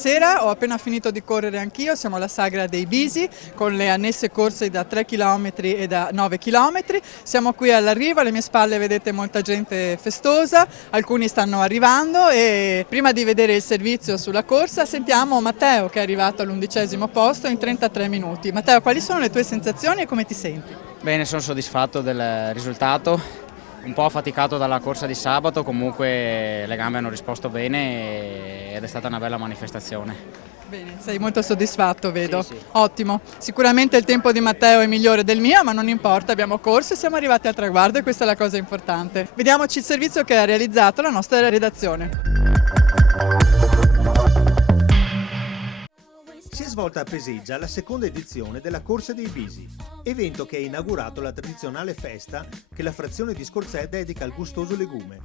Sera ho appena finito di correre anch'io, siamo alla Sagra dei Bisi con le annesse corse da 3 km e da 9 km. Siamo qui all'arrivo, alle mie spalle vedete molta gente festosa, alcuni stanno arrivando e prima di vedere il servizio sulla corsa sentiamo Matteo che è arrivato all'11° posto in 33 minuti. Matteo, quali sono le tue sensazioni e come ti senti? Bene, sono soddisfatto del risultato. Un po' affaticato dalla corsa di sabato, comunque le gambe hanno risposto bene ed è stata una bella manifestazione. Bene, sei molto soddisfatto, vedo. Sì. Ottimo. Sicuramente il tempo di Matteo è migliore del mio, ma non importa, abbiamo corso e siamo arrivati al traguardo e questa è la cosa importante. Vediamoci il servizio che ha realizzato la nostra redazione. Si è svolta a Peseggia la seconda edizione della Corsa dei Bisi, evento che ha inaugurato la tradizionale festa che la frazione di Scorzè dedica al gustoso legume.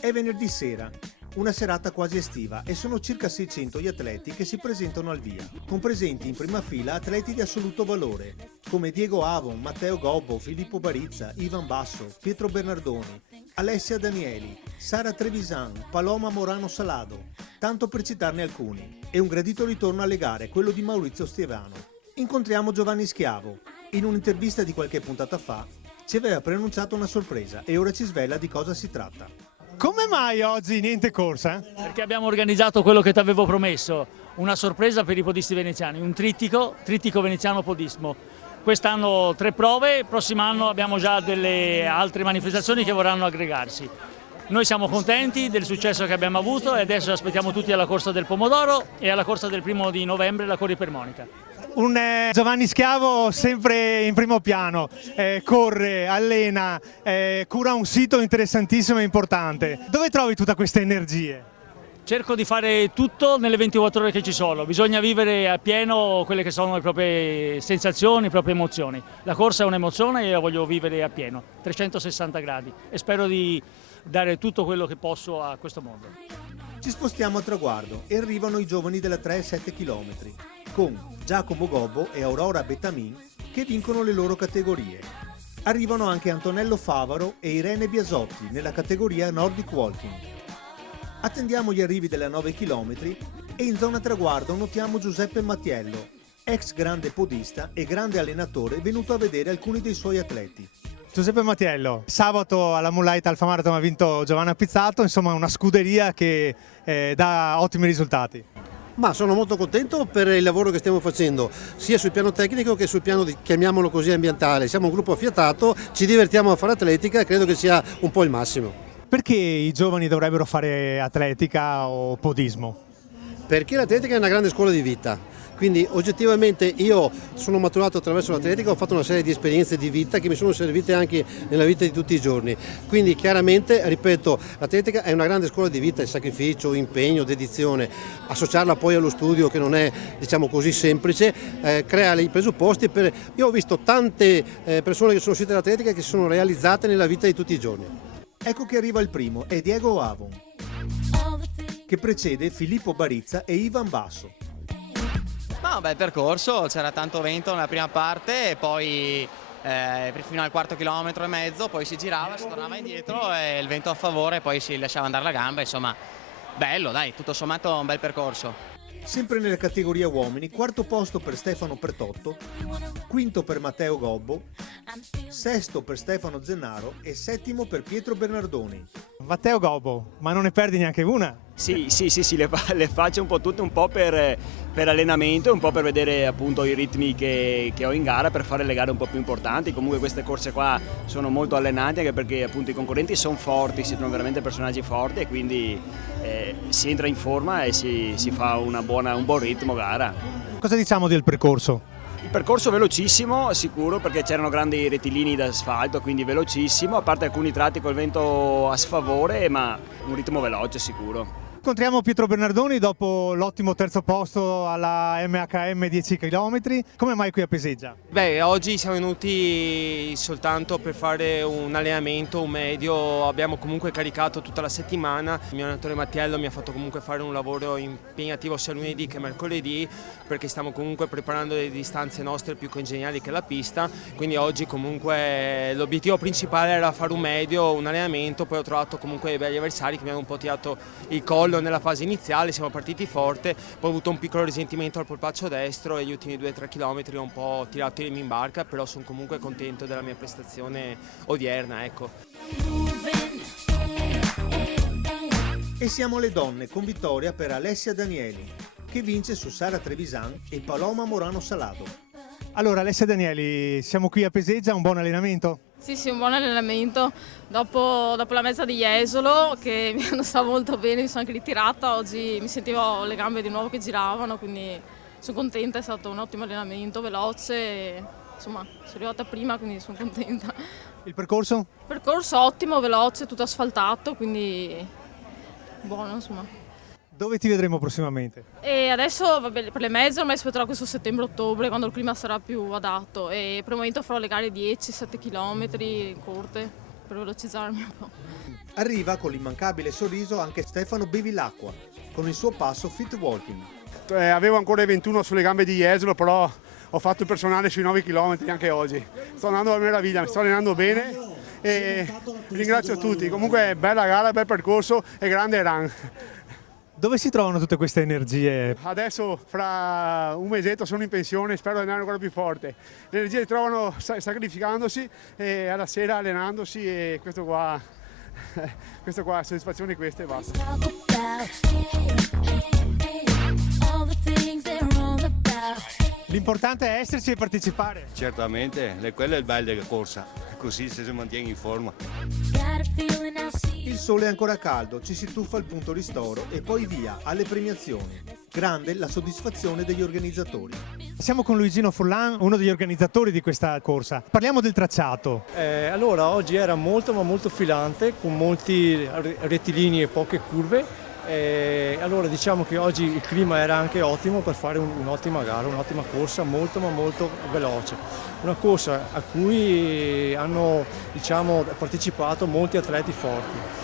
È venerdì sera, una serata quasi estiva e sono circa 600 gli atleti che si presentano al via, con presenti in prima fila atleti di assoluto valore, come Diego Avon, Matteo Gobbo, Filippo Barizza, Ivan Basso, Pietro Bernardoni, Alessia Danieli, Sara Trevisan, Paloma Morano Salado, tanto per citarne alcuni, e un gradito ritorno alle gare, quello di Maurizio Stievano. Incontriamo Giovanni Schiavo. In un'intervista di qualche puntata fa ci aveva preannunciato una sorpresa e ora ci svela di cosa si tratta. Come mai oggi niente corsa? Perché abbiamo organizzato quello che ti avevo promesso, una sorpresa per i podisti veneziani, un trittico veneziano podismo. Quest'anno 3 prove, il prossimo anno abbiamo già delle altre manifestazioni che vorranno aggregarsi. Noi siamo contenti del successo che abbiamo avuto e adesso aspettiamo tutti alla corsa del pomodoro e alla corsa del 1° novembre, la Corri per Monica. Un Giovanni Schiavo sempre in primo piano, corre, allena, cura un sito interessantissimo e importante. Dove trovi tutte queste energie? Cerco di fare tutto nelle 24 ore che ci sono, bisogna vivere a pieno quelle che sono le proprie sensazioni, le proprie emozioni. La corsa è un'emozione e io voglio vivere a pieno, 360 gradi e spero di dare tutto quello che posso a questo mondo. Ci spostiamo al traguardo e arrivano i giovani della 3,7 km, con Giacomo Gobbo e Aurora Betamin che vincono le loro categorie. Arrivano anche Antonello Favaro e Irene Biasotti nella categoria Nordic Walking. Attendiamo gli arrivi della 9 km e in zona traguardo notiamo Giuseppe Mattiello, ex grande podista e grande allenatore venuto a vedere alcuni dei suoi atleti. Giuseppe Mattiello, sabato alla Moonlight Alfa Marathon ha vinto Giovanna Pizzato, insomma una scuderia che dà ottimi risultati. Ma sono molto contento per il lavoro che stiamo facendo, sia sul piano tecnico che sul piano, chiamiamolo così, ambientale. Siamo un gruppo affiatato, ci divertiamo a fare atletica e credo che sia un po' il massimo. Perché i giovani dovrebbero fare atletica o podismo? Perché l'atletica è una grande scuola di vita. Quindi oggettivamente io sono maturato attraverso l'atletica, ho fatto una serie di esperienze di vita che mi sono servite anche nella vita di tutti i giorni. Quindi chiaramente, ripeto, l'atletica è una grande scuola di vita, il sacrificio, impegno, dedizione. Associarla poi allo studio che non è, diciamo così, semplice, crea i presupposti per... Io ho visto tante persone che sono uscite dall'atletica e che si sono realizzate nella vita di tutti i giorni. Ecco che arriva il primo, è Diego Avon, che precede Filippo Barizza e Ivan Basso. Ma un bel percorso, c'era tanto vento nella prima parte e poi fino al 4,5 km, poi si girava, si tornava indietro e il vento a favore, poi si lasciava andare la gamba, insomma bello, dai, tutto sommato un bel percorso. Sempre nella categoria uomini, quarto posto per Stefano Pertotto, quinto per Matteo Gobbo, sesto per Stefano Zennaro e settimo per Pietro Bernardoni. Matteo Gobbo, ma non ne perdi neanche una? Sì, le faccio un po' tutte, un po' per allenamento e un po' per vedere appunto i ritmi che ho in gara per fare le gare un po' più importanti. Comunque queste corse qua sono molto allenanti anche perché appunto i concorrenti sono forti, si sono veramente personaggi forti e quindi si entra in forma e si fa un buon ritmo gara. Cosa diciamo del percorso? Il percorso velocissimo sicuro perché c'erano grandi rettilinei d'asfalto, quindi velocissimo, a parte alcuni tratti col vento a sfavore, ma un ritmo veloce sicuro. Incontriamo Pietro Bernardoni dopo l'ottimo terzo posto alla MHM 10 km. Come mai qui a Peseggia? Beh, oggi siamo venuti soltanto per fare un allenamento, un medio, abbiamo comunque caricato tutta la settimana. Il mio allenatore Mattiello mi ha fatto comunque fare un lavoro impegnativo sia lunedì che mercoledì perché stiamo comunque preparando delle distanze nostre più congeniali che la pista, quindi oggi comunque l'obiettivo principale era fare un medio, un allenamento, poi ho trovato comunque dei belli avversari che mi hanno un po' tirato il collo quello nella fase iniziale, siamo partiti forte, poi ho avuto un piccolo risentimento al polpaccio destro e gli ultimi 2-3 km ho un po' tirato in barca, però sono comunque contento della mia prestazione odierna, ecco. E siamo alle donne con vittoria per Alessia Danieli, che vince su Sara Trevisan e Paloma Morano Salado. Allora Alessia Danieli, siamo qui a Peseggia, un buon allenamento? Sì, un buon allenamento. Dopo la mezza di Jesolo, che non stavo molto bene, mi sono anche ritirata, oggi mi sentivo le gambe di nuovo che giravano, quindi sono contenta, è stato un ottimo allenamento, veloce, insomma sono arrivata prima, quindi sono contenta. Il percorso? Il percorso ottimo, veloce, tutto asfaltato, quindi buono insomma. Dove ti vedremo prossimamente? E adesso vabbè, per le mezze ormai aspetterò questo settembre-ottobre, quando il clima sarà più adatto, e per il momento farò le gare 10-7 km corte per velocizzarmi un po'. Arriva con l'immancabile sorriso anche Stefano Bevilacqua, con il suo passo fit walking. Avevo ancora i 21 sulle gambe di Jesolo, però ho fatto il personale sui 9 km anche oggi. Sto andando a meraviglia, mi sto allenando bene e ringrazio tutti. Comunque bella gara, bel percorso e grande run. Dove si trovano tutte queste energie? Adesso fra un mesetto sono in pensione, spero di andare ancora più forte. Le energie si trovano sacrificandosi e alla sera allenandosi, e questo qua soddisfazione queste e basta. L'importante è esserci e partecipare. Certamente, quello è il bello della corsa, così si mantiene in forma. Il sole è ancora caldo, ci si tuffa al punto ristoro e poi via alle premiazioni. Grande la soddisfazione degli organizzatori. Siamo con Luigino Furlan, uno degli organizzatori di questa corsa. Parliamo del tracciato. Allora, oggi era molto filante, con molti rettilini e poche curve. Allora diciamo che oggi il clima era anche ottimo per fare un'ottima gara, un'ottima corsa, molto veloce. Una corsa a cui hanno partecipato molti atleti forti.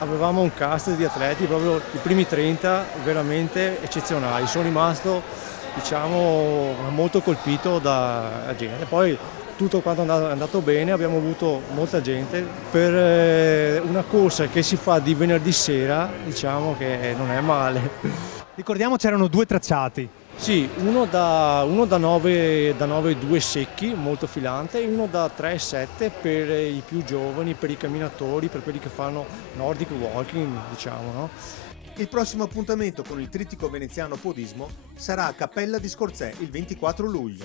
Avevamo un cast di atleti, proprio i primi 30 veramente eccezionali. Sono rimasto molto colpito da gente. Poi tutto quanto è andato bene, abbiamo avuto molta gente. Per una corsa che si fa di venerdì sera, diciamo che non è male. Ricordiamo c'erano 2 tracciati. Sì, uno da 9,2 secchi, molto filante, e uno da 3,7 per i più giovani, per i camminatori, per quelli che fanno Nordic walking, diciamo, no? Il prossimo appuntamento con il trittico veneziano podismo sarà a Cappella di Scorzè il 24 luglio.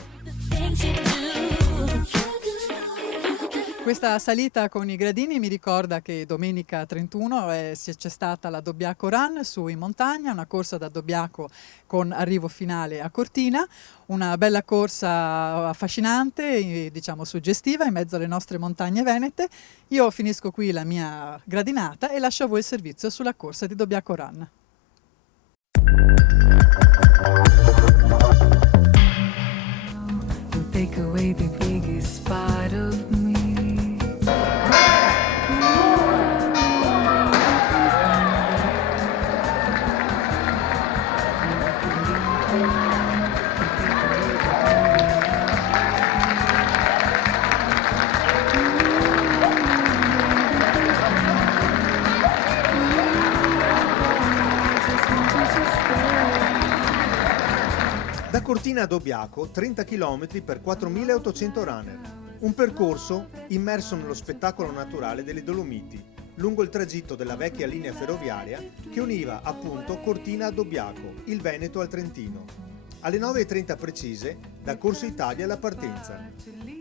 Questa salita con i gradini mi ricorda che domenica 31 c'è stata la Dobbiaco Run su in montagna, una corsa da Dobbiaco con arrivo finale a Cortina, una bella corsa affascinante, diciamo suggestiva, in mezzo alle nostre montagne venete. Io finisco qui la mia gradinata e lascio a voi il servizio sulla corsa di Dobbiaco Run. Take away the biggest part of me. Da Cortina a Dobbiaco, 30 km per 4.800 runner. Un percorso immerso nello spettacolo naturale delle Dolomiti, lungo il tragitto della vecchia linea ferroviaria che univa appunto Cortina a Dobbiaco, il Veneto al Trentino. Alle 9:30 precise, da Corso Italia la partenza.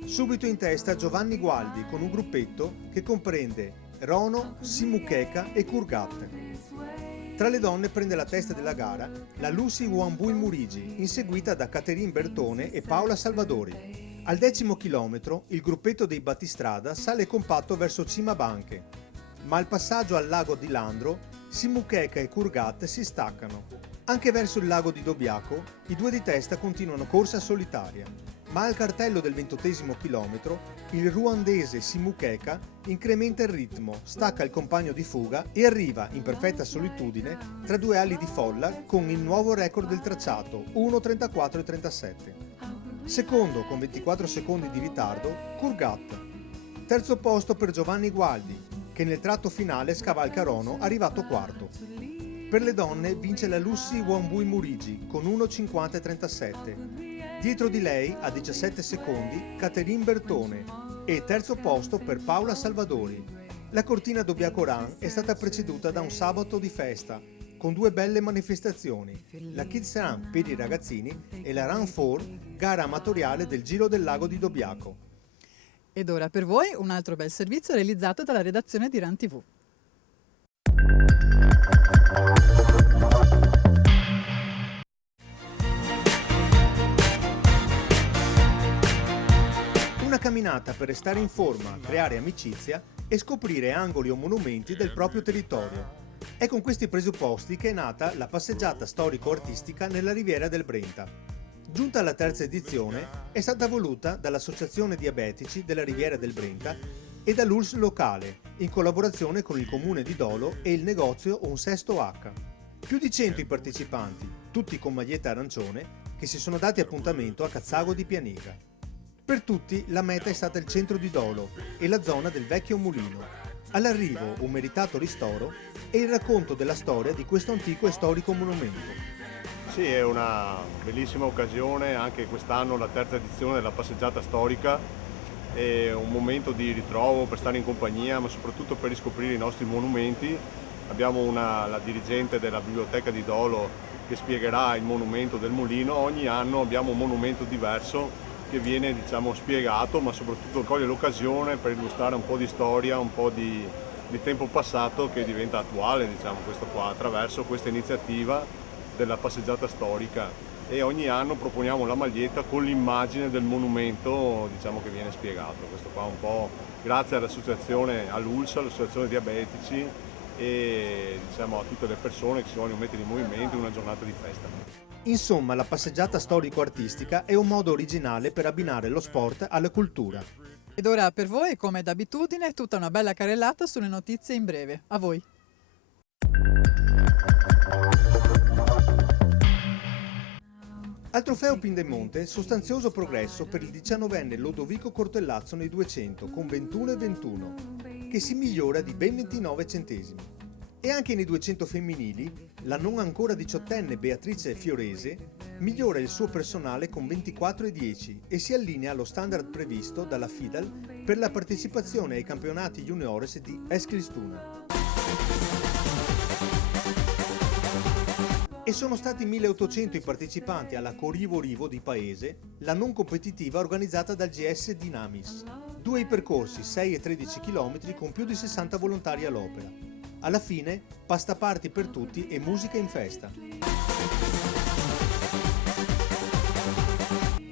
Subito in testa Giovanni Gualdi con un gruppetto che comprende Rono, Simucheca e Kurgat. Tra le donne prende la testa della gara la Lucy Wambui Murigi, inseguita da Caterine Bertone e Paola Salvadori. Al 10° chilometro il gruppetto dei battistrada sale compatto verso Cima Banche, ma al passaggio al lago di Landro, Simucheca e Kurgat si staccano. Anche verso il lago di Dobbiaco i due di testa continuano corsa solitaria, ma al cartello del 20° chilometro il ruandese Simucheca incrementa il ritmo, stacca il compagno di fuga e arriva in perfetta solitudine tra due ali di folla con il nuovo record del tracciato, 1:34,37. Secondo, con 24 secondi di ritardo, Kurgat. Terzo posto per Giovanni Gualdi, che nel tratto finale scavalca Rono, arrivato quarto. Per le donne vince la Lucy Wambui Murigi con 1,50,37. Dietro di lei, a 17 secondi, Caterine Bertone e terzo posto per Paola Salvadori. La cortina Dobbiaco-Run è stata preceduta da un sabato di festa con 2 belle manifestazioni, la Kids Run per i ragazzini e la Run 4, gara amatoriale del Giro del Lago di Dobbiaco. Ed ora per voi un altro bel servizio realizzato dalla redazione di Run TV. Una camminata per restare in forma, creare amicizia e scoprire angoli o monumenti del proprio territorio. È con questi presupposti che è nata la passeggiata storico-artistica nella Riviera del Brenta. Giunta alla terza edizione, è stata voluta dall'Associazione Diabetici della Riviera del Brenta e dall'ULSS locale, in collaborazione con il Comune di Dolo e il negozio Un Sesto H. Più di 100 i partecipanti, tutti con maglietta arancione, che si sono dati appuntamento a Cazzago di Pianiga. Per tutti la meta è stata il centro di Dolo e la zona del vecchio mulino. All'arrivo un meritato ristoro e il racconto della storia di questo antico e storico monumento. Sì, è una bellissima occasione, anche quest'anno la terza edizione della passeggiata storica, è un momento di ritrovo per stare in compagnia, ma soprattutto per riscoprire i nostri monumenti. Abbiamo la dirigente della biblioteca di Dolo che spiegherà il monumento del mulino. Ogni anno abbiamo un monumento diverso che viene spiegato, ma soprattutto coglie l'occasione per illustrare un po' di storia, un po' di tempo passato che diventa attuale, questo qua, attraverso questa iniziativa della passeggiata storica, e ogni anno proponiamo la maglietta con l'immagine del monumento che viene spiegato. Questo qua un po' grazie all'associazione, all'ULSS, all'associazione Diabetici e a tutte le persone che si vogliono mettere in movimento in una giornata di festa. Insomma, la passeggiata storico-artistica è un modo originale per abbinare lo sport alla cultura. Ed ora per voi, come d'abitudine, tutta una bella carrellata sulle notizie in breve. A voi. Al trofeo Pindemonte, sostanzioso progresso per il 19enne Lodovico Cortellazzo nei 200 con 21,21, che si migliora di ben 29 centesimi. E anche nei 200 femminili, la non ancora 18enne Beatrice Fiorese migliora il suo personale con 24,10 e si allinea allo standard previsto dalla FIDAL per la partecipazione ai campionati juniores di Eskilstuna. E sono stati 1800 i partecipanti alla Corrivo Rivo di Paese, la non competitiva organizzata dal GS Dynamis. 2 i percorsi, 6 e 13 km con più di 60 volontari all'opera. Alla fine, pasta party per tutti e musica in festa.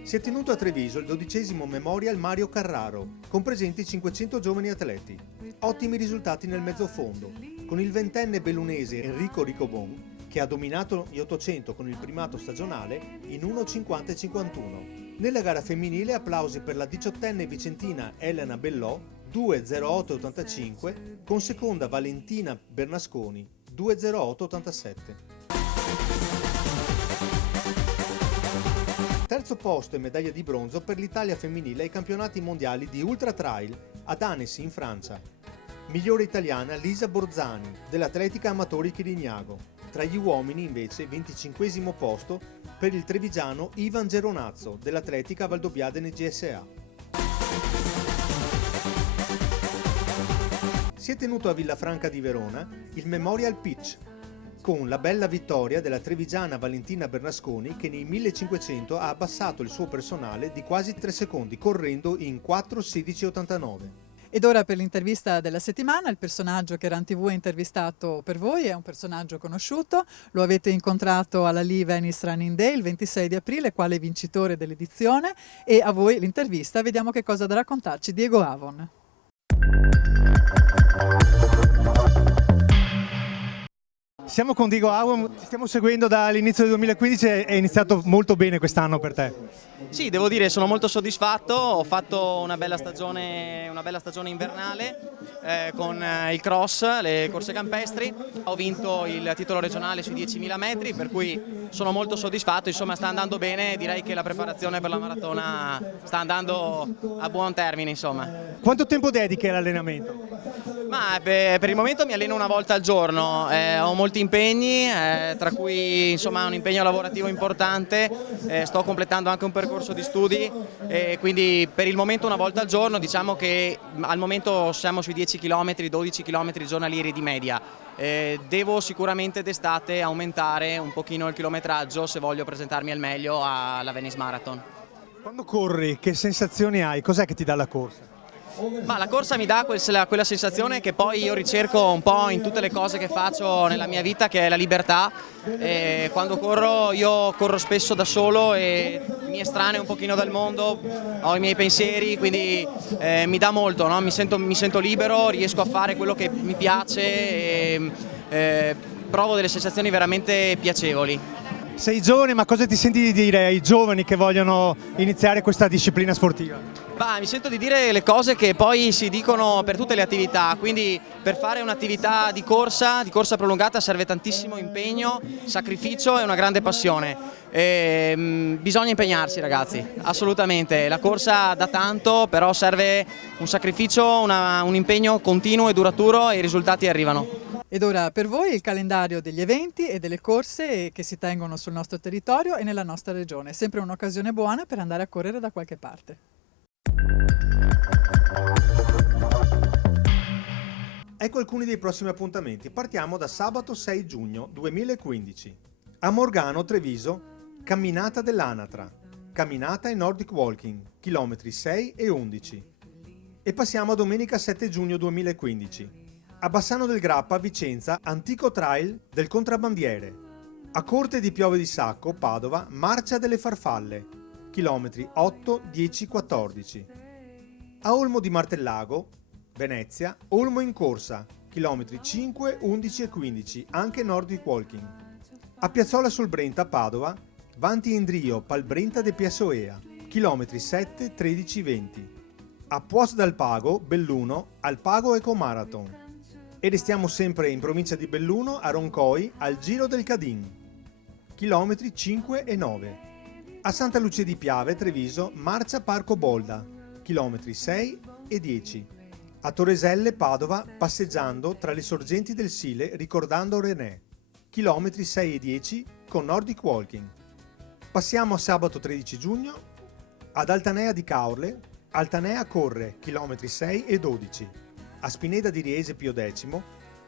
Si è tenuto a Treviso il 12° Memorial Mario Carraro, con presenti 500 giovani atleti. Ottimi risultati nel mezzofondo, con il 20enne bellunese Enrico Ricobon, che ha dominato gli 800 con il primato stagionale in 1,50,51. Nella gara femminile applausi per la 18enne vicentina Elena Bellò, 2,08,85, con seconda Valentina Bernasconi, 2,08,87. Terzo posto e medaglia di bronzo per l'Italia femminile ai campionati mondiali di Ultra Trail ad Annecy in Francia. Migliore italiana Lisa Borzani, dell'atletica amatori Chirignago. Tra gli uomini invece 25° posto per il trevigiano Ivan Geronazzo, dell'atletica Valdobbiadene GSA. Si è tenuto a Villafranca di Verona il Memorial Pitch, con la bella vittoria della trevigiana Valentina Bernasconi, che nei 1500 ha abbassato il suo personale di quasi 3 secondi correndo in 4:16,89. Ed ora per l'intervista della settimana, il personaggio che Run TV ha intervistato per voi è un personaggio conosciuto, lo avete incontrato alla Lee Venice Running Day il 26 di aprile, quale vincitore dell'edizione, e a voi l'intervista, vediamo che cosa da raccontarci Diego Avon. Siamo con Diego Avon, ti stiamo seguendo dall'inizio del 2015, è iniziato molto bene quest'anno per te. Sì, devo dire sono molto soddisfatto, ho fatto una bella stagione invernale con il cross, le corse campestri, ho vinto il titolo regionale sui 10.000 metri, per cui sono molto soddisfatto, insomma sta andando bene, direi che la preparazione per la maratona sta andando a buon termine, insomma. Quanto tempo dedichi all'allenamento? Ma per il momento mi alleno una volta al giorno, ho molti impegni, tra cui insomma un impegno lavorativo importante, sto completando anche un percorso di studi e quindi per il momento una volta al giorno, diciamo che al momento siamo sui 10 km, 12 km giornalieri di media. Devo sicuramente d'estate aumentare un pochino il chilometraggio se voglio presentarmi al meglio alla Venice Marathon. Quando corri, che sensazioni hai? Cos'è che ti dà la corsa? Ma la corsa mi dà quella sensazione che poi io ricerco un po' in tutte le cose che faccio nella mia vita, che è la libertà. E quando corro io corro spesso da solo e mi estraneo un pochino dal mondo, ho i miei pensieri, quindi mi dà molto, no? Mi sento libero, riesco a fare quello che mi piace e provo delle sensazioni veramente piacevoli. Sei giovane, ma cosa ti senti di dire ai giovani che vogliono iniziare questa disciplina sportiva? Bah, mi sento di dire le cose che poi si dicono per tutte le attività, quindi per fare un'attività di corsa prolungata serve tantissimo impegno, sacrificio e una grande passione. Bisogna impegnarsi ragazzi, assolutamente, la corsa dà tanto, però serve un sacrificio, un impegno continuo e duraturo e i risultati arrivano. Ed ora per voi il calendario degli eventi e delle corse che si tengono sul nostro territorio e nella nostra regione, sempre un'occasione buona per andare a correre da qualche parte. Ecco alcuni dei prossimi appuntamenti. Partiamo da sabato 6 giugno 2015. A Morgano, Treviso, camminata dell'Anatra, camminata e Nordic Walking, chilometri 6 e 11. E passiamo a domenica 7 giugno 2015. A Bassano del Grappa, Vicenza, antico trail del Contrabbandiere. A Corte di Piove di Sacco, Padova, Marcia delle Farfalle, chilometri 8, 10, 14. A Olmo di Martellago, Venezia, Olmo in Corsa, chilometri 5, 11 e 15, anche Nordic Walking. A Piazzola sul Brenta, Padova, Vanti Indrio, Palbrenta de Piasoea, chilometri 7, 13, 20. A Puos dal Pago, Belluno, Alpago Eco Marathon. E restiamo sempre in provincia di Belluno, a Roncoi, al Giro del Cadin, chilometri 5 e 9. A Santa Lucia di Piave, Treviso, Marcia Parco Bolda, chilometri 6 e 10. A Torreselle, Padova, passeggiando tra le sorgenti del Sile ricordando René, chilometri 6 e 10 con Nordic Walking. Passiamo a sabato 13 giugno, ad Altanea di Caorle, Altanea corre, chilometri 6 e 12. A Spineda di Riese Pio X,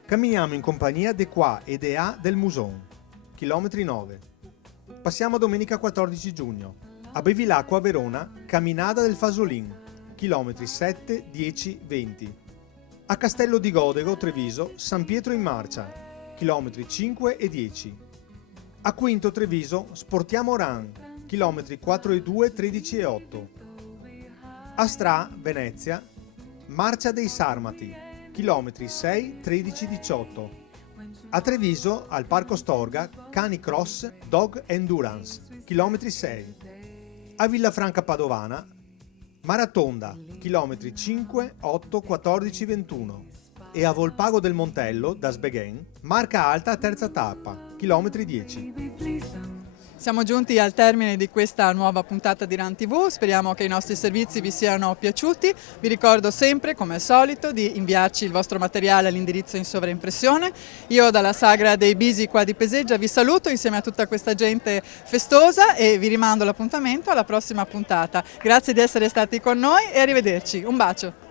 camminiamo in compagnia de Qua e de A del Muson, chilometri 9. Passiamo a domenica 14 giugno, a Bevilacqua Verona, camminata del Fasolin, chilometri 7, 10, 20. A Castello di Godego, Treviso, San Pietro in Marcia, chilometri 5 e 10. A Quinto Treviso, Sportiamo Ran, chilometri 4 e 2, 13 e 8. A Stra, Venezia, Marcia dei Sarmati, chilometri 6, 13, 18. A Treviso, al Parco Storga, Cani Cross Dog Endurance, chilometri 6. A Villafranca Padovana, Maratonda, chilometri 5, 8, 14, 21. E a Volpago del Montello, da Sbeghen, Marca Alta terza tappa, chilometri 10. Siamo giunti al termine di questa nuova puntata di Run TV, speriamo che i nostri servizi vi siano piaciuti. Vi ricordo sempre, come al solito, di inviarci il vostro materiale all'indirizzo in sovraimpressione. Io dalla Sagra dei Bisi qua di Peseggia vi saluto insieme a tutta questa gente festosa e vi rimando l'appuntamento alla prossima puntata. Grazie di essere stati con noi e arrivederci. Un bacio!